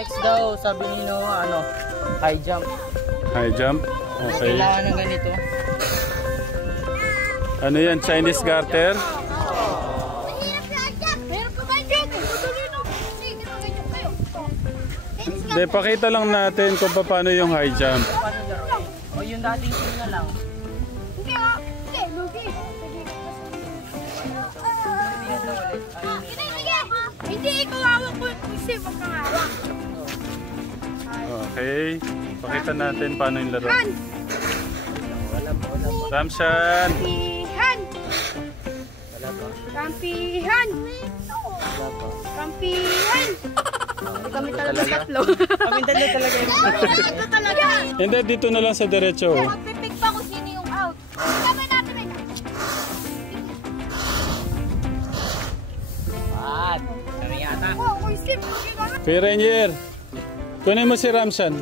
next daw, sabi ni Noah, ano, high jump. High jump? Okay. Kailangan ng ganito. Ano yan? Chinese garter? De, pakita lang natin kung paano yung high jump. O yung dating team na lang. Hindi, ikaw hawak ko kasi magkahawak. Okay. Pakita natin paano yung laro. Ramshan! Kampihan! Kampihan! Kampihan! Kami talaga tatlo. Kami talaga talaga yung Ito talaga. Hindi, dito na lang sa diretso. Magpipig pa kung sino yung out. Kami natin eh. At, kami yata. Oh, skip. Kuya Rainier, kunin mo si Ramshan.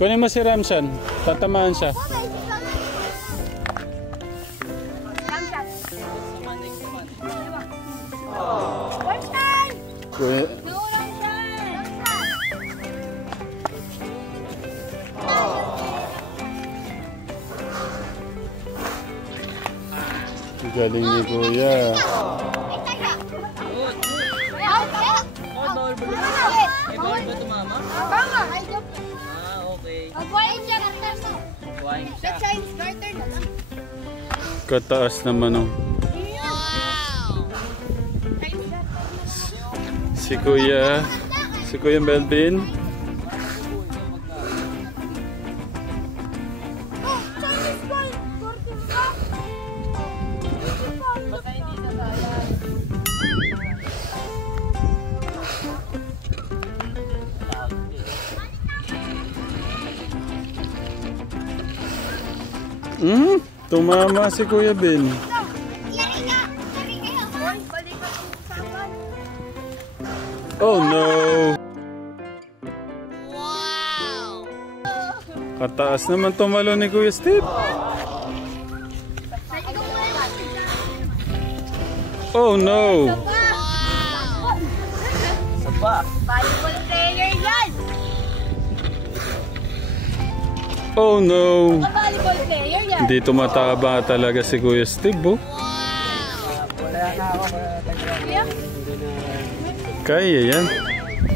Kunin mo si Ramshan. Tatamaan siya. Kuya... Galing ni Kuya. May bawal ba tumama? Tama. Okay. Magbuhayin siya ng terso. Buhayin siya. Sa Chinese garter na lang. Kataas naman oh. Si Kuya Melvin. Chinese garter na. Basta hindi sa sayang. Tumama si Kuya Ben. Oh no! Wow! Kataas naman tumalo ni Kuya Steve. Oh no! Saba. Volleyball player yan! Oh no! Volleyball player yan! Hindi tumataba talaga si Kuya Steve, oh. Wala na ako. Kuya? Kaya yan.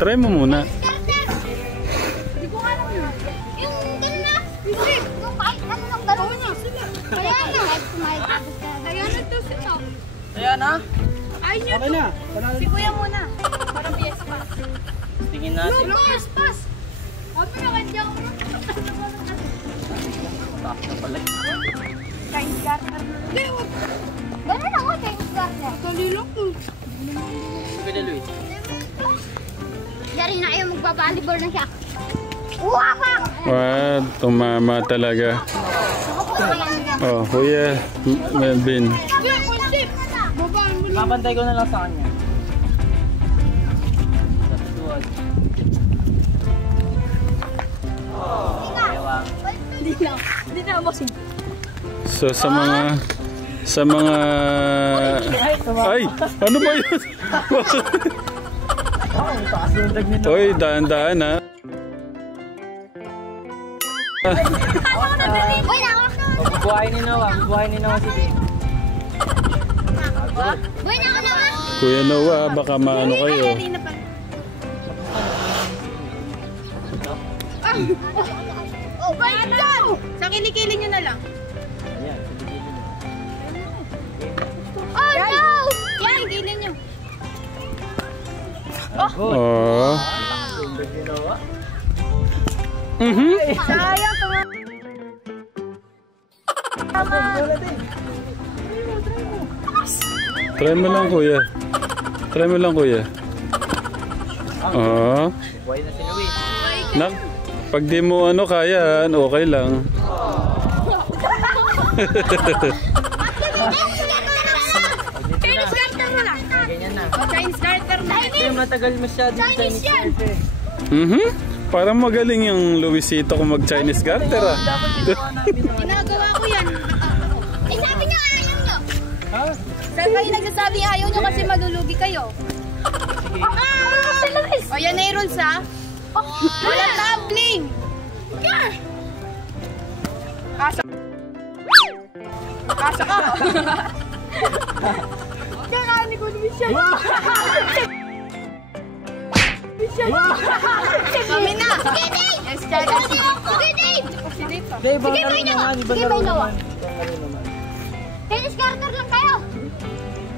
Try mo muna. Hindi ko alam yun. Yung gano'n na. Yung kahit ano lang gano'n na. Kaya na. Kaya na to sila. Kaya na? Ay niyo to. Si Kuya muna. Para biyes pa. Tingin natin. No, biyes pas. Sabi na kanya ako. Bakit na pala? Chinese garter. Hindi, wag. Gano'n ako, Chinese garter. Kalilok ko. Pwede, Luis. Dari na kayo magbabalibol na siya. Waka! Wow, tumama talaga. Oh, Kuya Melvin. Babantay ko na lang sa kanya. Hindi na bossing. So sa mga ay, ano ba yun? Oy, daan-daan ha. Bubuhayin ni Noah si Dave. Kuya Noah, baka maano kayo. Oh, bye dyan! Sa kilikili nyo na lang. Oh no! Yan, kilin nyo. Oh. Sayang, Try mo lang, Kuya. Try mo lang, Kuya. Oh. Buhay na si Luis. Nak, pag di mo ano kaya, okay lang. Chinese garter mo lang. Ganyan na. Chinese garter na. Kasi matagal masyado yung Chinese yan. Parang magaling yung Luisito kung mag-Chinese garter ah. Ginagawa ko yan. Eh sabi niyo ayaw niyo. Ha? Sa Pero kayo nagsasabi ayaw nyo kasi malulugi kayo. O yan na yung rules ha. Walang tumbling. Asa ka. Diyan ka ni Kuya Michelle. Kami na. Sige, Dave. Yes, Dave. Sige, Dave. Dave, Sige, bang may nawa. naman? Sige, may nawa. Ano naman? Tennis garter lang kayo.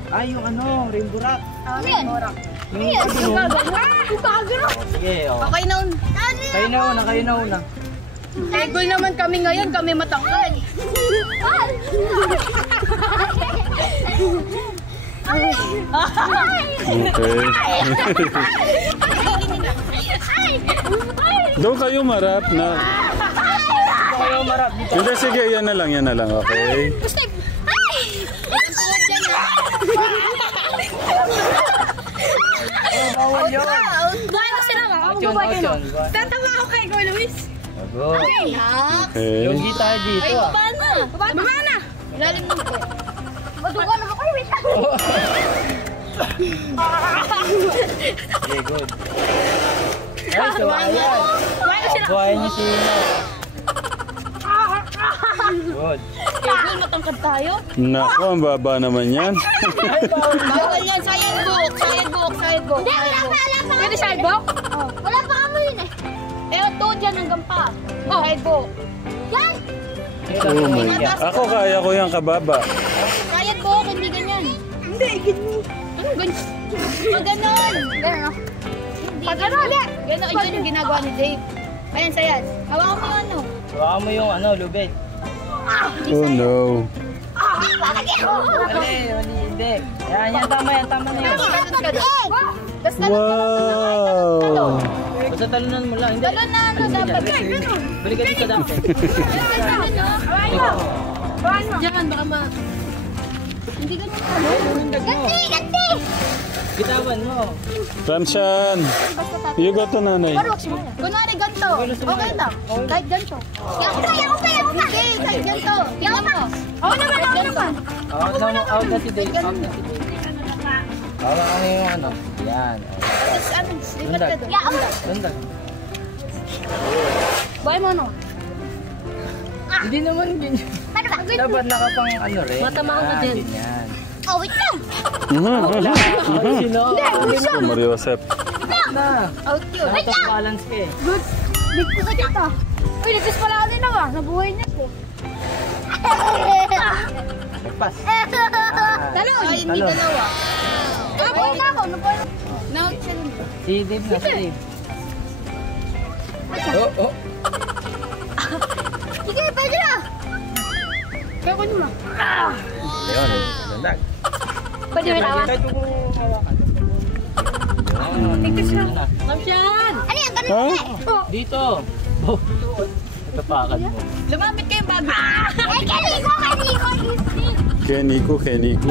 Ay, yung ano, Rainbow Rock. Ano yan? Ano yan? Sige, oh. Okay na un. Kayo na una, kayo na una. Eh, goal naman kami ngayon. Kami matangkal. Okay. Doon kayo marap na. Kayo marap dito. Hindi, sige, yan na lang, okay? Step! Ay! Nagsuot dyan na. Bawal yun. Buhay mo sila ka. Ako buhay kayo. Tatawa ako kay Go Luis. Go. Okay. Yogi tayo dito ah. Baba na. Baba na. Ilalim mo ko. Maduga na ako. Wait lang. Okay, good. Ay, sabayan. Buhay niyo si Ino. Good. Goal, matangkad tayo. Naku, ang baba naman yan. Bawal yan. Side book. Hindi, wala pa. Pwede side book? Wala pa kamo yun eh. Eh, ito dyan hanggang pa. Side book. Yan! Oh my God. Ako kaya ko yung kababa. Side book, hindi ganyan. Hindi, ganyan. Ano ganyan? Pag ganon. Ganon. Pag ganon, ganon. Yun yung ginagawa ni Dave. Ayan, sayad. Hawakan mo yung ano. Hawakan mo yung ano, lubid. Oh no. Hindi. Yan, tama yan na yan. Wow. Basta talunan mo lang. Hindi. Talon na ano dapat. Balik ka dito dati. Diyan, baka ma... Hindi ganun. Ganti! Bitawan mo. Ramshan. You go to nanay. Kunwari ganito. Okay lang. Kahit ganito. Yaw pa! Sige, kahit ganito. Yaw pa! Ako naman. Out na si Dave. Hawakan mo yung ano. Yan. Lipat ka doon. Yaw! Lundag. Buhay mo no. Hindi naman ganyan. Dapat nakapang ano rin. Matama ko din. Yan. Oh, wait lang. Sino? Gusto mo, Joseph. Na. Out yun. Wait lang. Balance ka eh. Good. Ligpo ka dito. Uy, ligtas pala ako din ako. Nabuhay niya ko. Nagpas. Talon. Ay, hindi Talon. dalawa. Nabuhay na ako. Na-out siya din. Si Dave na, si Dave. Oh. Sige, pwede na. Kaya ko nyo. Ayun, lundag. Pwede mo naman. Kahit kung hawakan. Ligtas na. Ano? Ramshan! Ano yan? Ganun Huh? na Dito. Oh. Kapakan mo. Lumapit kayo bago. Eh, Keniko! Kenny ko.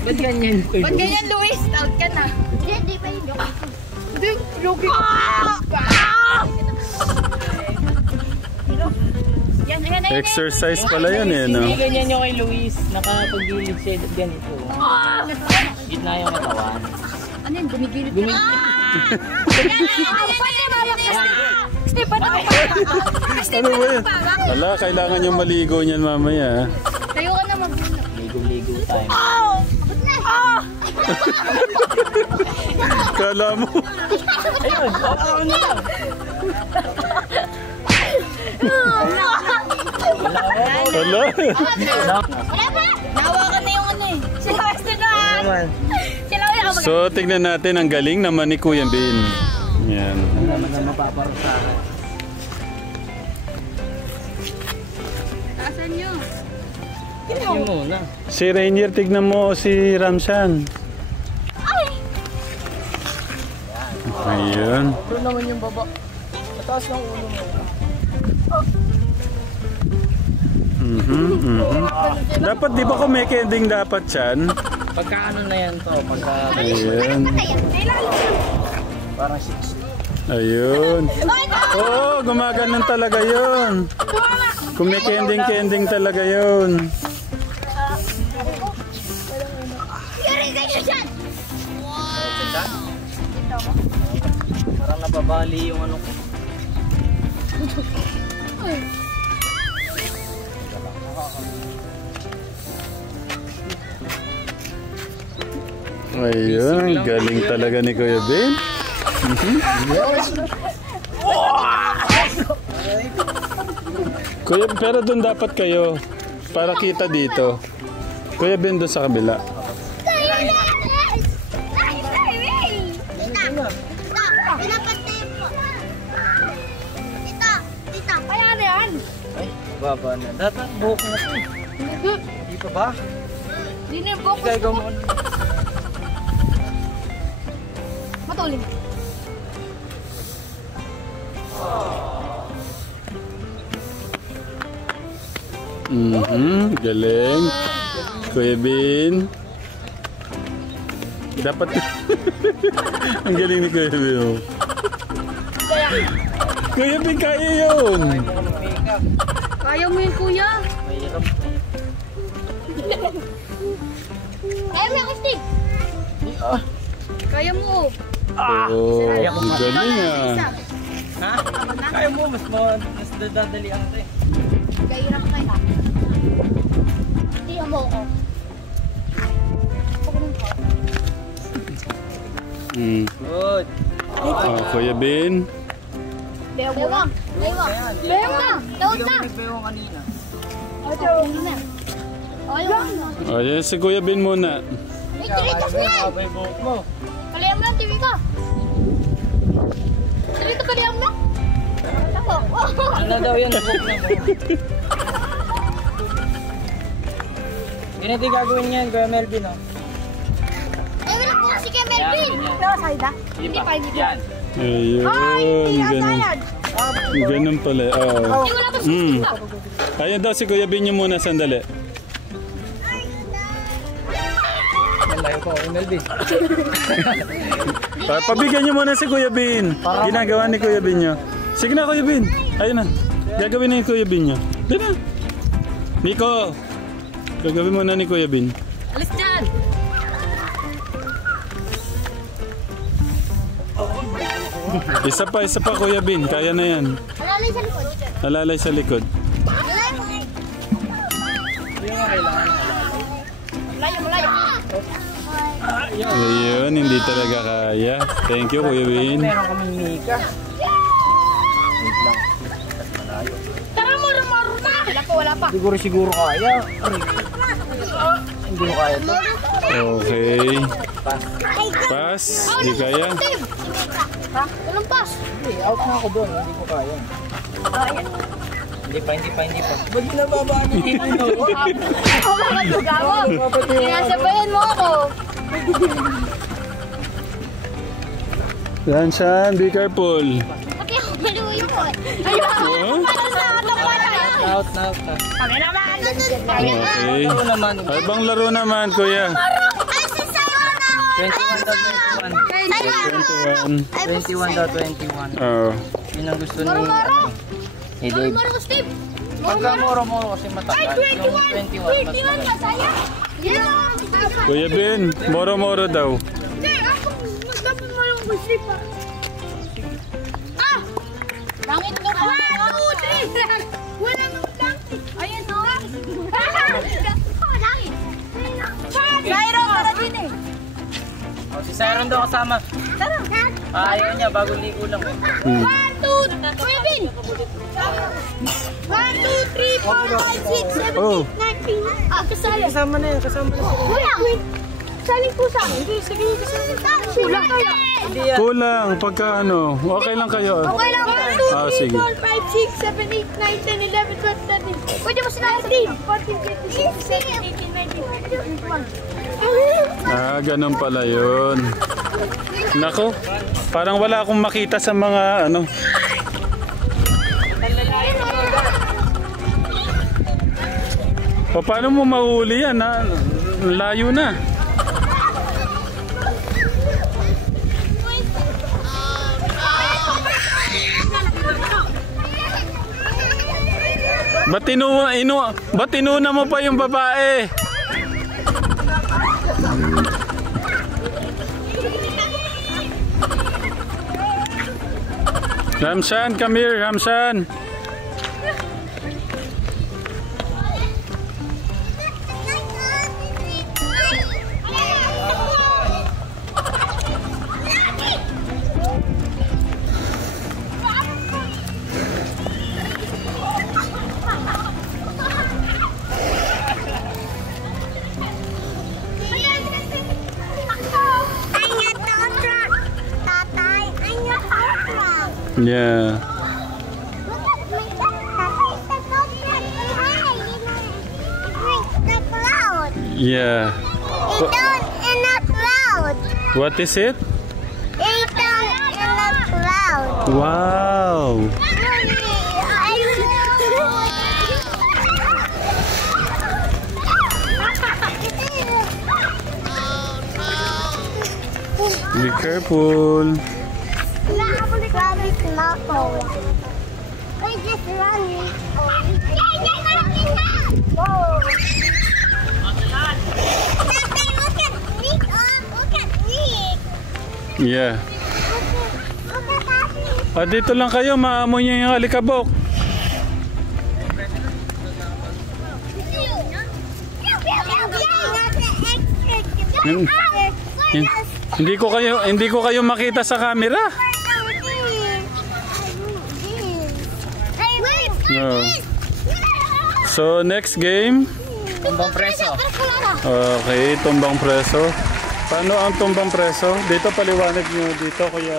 Ba't ganyan? Ba't ganyan, Luis? Out ka na. Hindi pa yun. Hindi, Loki. Yan. Exercise pala yan eh, no? Hindi ganyan yung kay Luis. Nakapagilid siya ganito. Gitna yung katawan. Ano yun? Gumigilid Gumigilid. Step, ano? Ano ba yan? Wala, kailangan yung maligo niyan mamaya. Tayo ka na magulo. Ligo-ligo tayo. Kala mo. Ayun, hawakan mo lang. Wala. Wala pa? Nahawakan na yung ano eh. Sila gusto na. Naman. Sila ulit ako So, tignan natin ang galing naman ni Kuya Bin. Yan. Ano naman na mapaparusahan. Taasan nyo. Yung muna. Si Rainier, tignan mo si Ramshan. Ay! Ayun. Ito naman yung baba. Mataas ng ulo mo. Dapat di ba kumikending dapat yan? Pagka ano na yan to, pagka Ayun. parang 6. Ayun. Oo, gumaganon talaga yun. Kumikending-kending talaga yun. Nababali yung ano ko. Ayun, galing talaga ni Kuya Ben. Kuya, pero doon dapat kayo para kita dito. Kuya Ben doon sa kabila. Ay, baba na. Dapat buhok na ito eh. Hindi pa ba? Hindi na yung focus Ikaw ko. mo. Matuloy. Galing. Kuya Ben. Dapat... Ang galing ni Kuya Ben. Oh. Kuya Ben, kaya yun. Kaya mo yun, kuya. Mahirap. Kaya mo yung stick. Kaya mo. Oh, ang galing ah. Ha? Kaya mo, mas dadali ang ito eh. Gahirap ka na. Hindi mo ako. Good. Oh, Kuya Ben. Bewang. Bewang. Ayan, di Bewang na. Daot Hindi na. ka nagbewang kanina. Ayaw. Oh, yan si Kuya Ben muna. May tiritas na yan. Abay buhok mo. Kaliam lang, TV ka. Dito kaliam lang. Ako. Ano daw yan? Buhok na buhok. Ganito yung gagawin niyan, Kuya Melvin. Oh. Eh, wala po kasi kay Melvin. Yan, Pero sayda. Hindi pa. Hindi pa. Yan. Ayun, ganun. Ganun pala. Oh. Hindi, wala pa siya. Ayun daw si Kuya Ben yung muna sandali. Malayo pa, Kuya Melvin. Pabigyan niyo muna si Kuya Ben. Ginagawa ni Kuya Ben niyo. Sige na Kuya Ben. Ayun na. Gagawin na yung Kuya Ben niyo. Doon na. Nico. Gagawin muna ni Kuya Ben. Alis dyan. Isa pa Kuya Ben. Kaya na yan. Alalay sa likod. Alalay sa likod. Malayo. Ayun, hindi talaga kaya. Thank you Kuya Ben. Meron kaming Mika. Tara mo, rumorma. Wala pa. Siguro kaya. Hindi ko kaya ito. Okay. Pass. Hindi kaya. Ha? Walang pass. Hindi, out na ako doon. Hindi ko kaya. Hindi pa. Ba't binababaan niyo? Ako mga tugawa. Sinasabayan mo ako. Danshan, be careful. Pati ako maluyo ko. Ayun. Para sa katapanan. Out na. Kami naman. Okay. Ito naman. Ibang laro naman, Kuya. Ay, sasayaw na ako. 21 daw 21. 21. Oh. Yun ang gusto ni... Maro-maro. Ni Dave. Maro ko, Steve. Pagka moro-moro kasi matagal. Ay, Yung 21. 21 mas 21 matagal. masaya. Yeah. Kuya Ben, moro-moro daw. Hindi, ako magdapat mo yung Steve. Ah! Langit ka pa. 1, 2, 3. Wala nang langit. Ayun, no? Langit. Mayroon ka na din eh. Oh, si Siron daw kasama. Tara. Ayaw niya, bagong ligo lang eh. 1, 2, 3. 1, 2, 3, 4, 5, 6, 7, 8, 9, 10. Ah, kasali. Kasama na yan, kasama na. Wala. Saling pusa. Hindi, sige. Kulang kaya. Hindi yan. Kulang, pagka ano. Okay lang kayo. Okay lang. 1, 2, sige. 3, 4, 5, 6, 7, 8, 9, 10, 11, 12, 13. Pwede mo sinabi 14, 15, 16, 17, 18, 19. Ganun pala yun. Nako, parang wala akong makita sa mga ano. O, paano mo mahuli yan? Layo na. Ba't inuna mo pa yung babae? Ramshan, come here, Ramshan. Yeah. Yeah. What is it? Wow. Be careful. Yeah. Ah, dito lang kayo, maamoy niyo yung alikabok. Hindi ko kayo makita sa camera. No. So next game. Tumbang preso. Okay, tumbang preso. Paano ang tumbang preso? Dito paliwanag nyo dito kaya